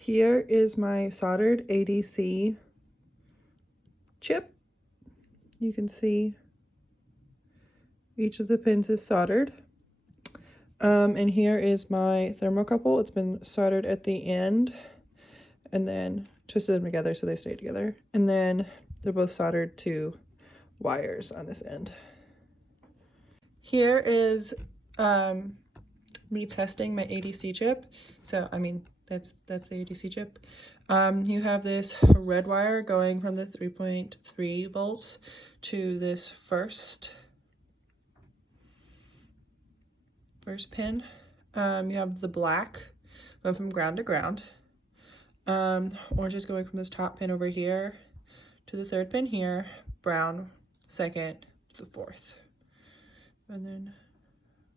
Here is my soldered ADC chip. You can see each of the pins is soldered. And here is my thermocouple. It's been soldered at the end and then twisted them together so they stay together. And then they're both soldered to wires on this end. Here is me testing my ADC chip. So I mean that's the ADC chip. You have this red wire going from the 3.3 volts to this first pin. You have the black going from ground to ground. Orange is going from this top pin over here to the third pin here, brown second to the fourth, and then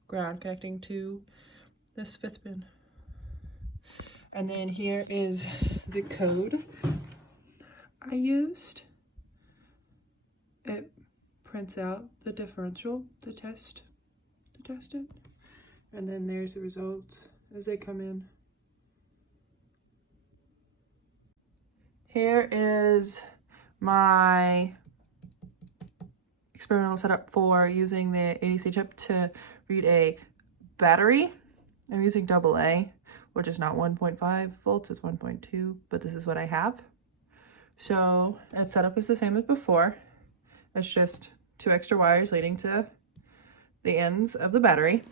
ground connecting to this fifth pin. And then here is the code I used. It prints out the differential to test it. And then there's the results as they come in. Here is my experimental setup for using the ADC chip to read a battery. I'm using AA, which is not 1.5 volts, it's 1.2, but this is what I have. So its setup is the same as before. It's just 2 extra wires leading to the ends of the battery.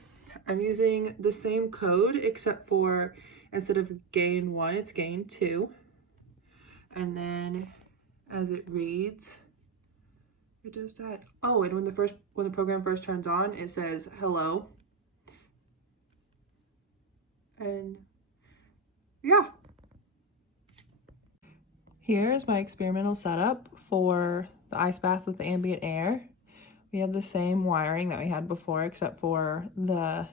I'm using the same code except for instead of gain 1, it's gain 2. And then as it reads, it does that. Oh, and when the program first turns on, it says hello. And yeah. Here is my experimental setup for the ice bath with the ambient air. We have the same wiring that we had before, except for the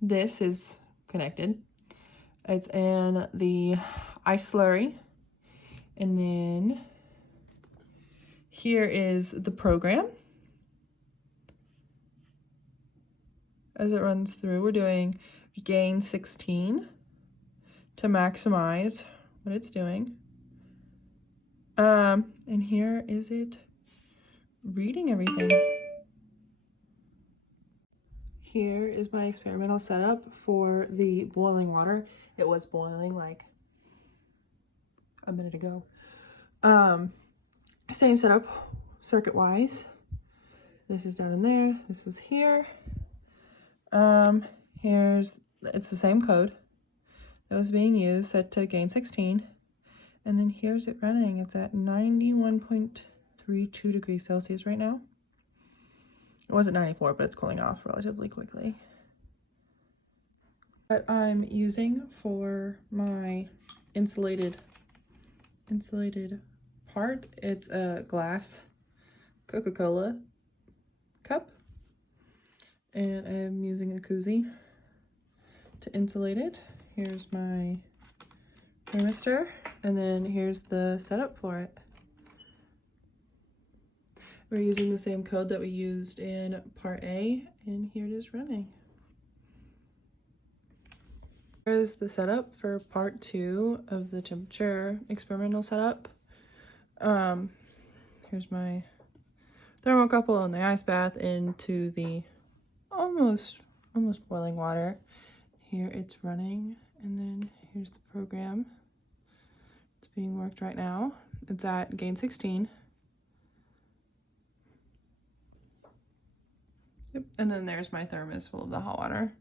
this is connected. It's in the ice slurry. And then here is the program. As it runs through, we're doing gain 16 to maximize what it's doing. And here is it reading everything. Here is my experimental setup for the boiling water. It was boiling like a minute ago. Same setup circuit wise. This is down in there, this is here. It's the same code that was being used, set to gain 16. And then here's it running. It's at 91.32 degrees Celsius right now. It was at 94, but it's cooling off relatively quickly. What I'm using for my insulated part, it's a glass Coca-Cola cup. And I'm using a koozie to insulate it. Here's my thermistor, and then here's the setup for it. We're using the same code that we used in part A, and here it is running. Here's the setup for part 2 of the temperature experimental setup. Here's my thermocouple and the ice bath into the almost boiling water. Here it's running, and then here's the program. It's being worked right now. It's at gain 16. Yep, and then there's my thermos full of the hot water.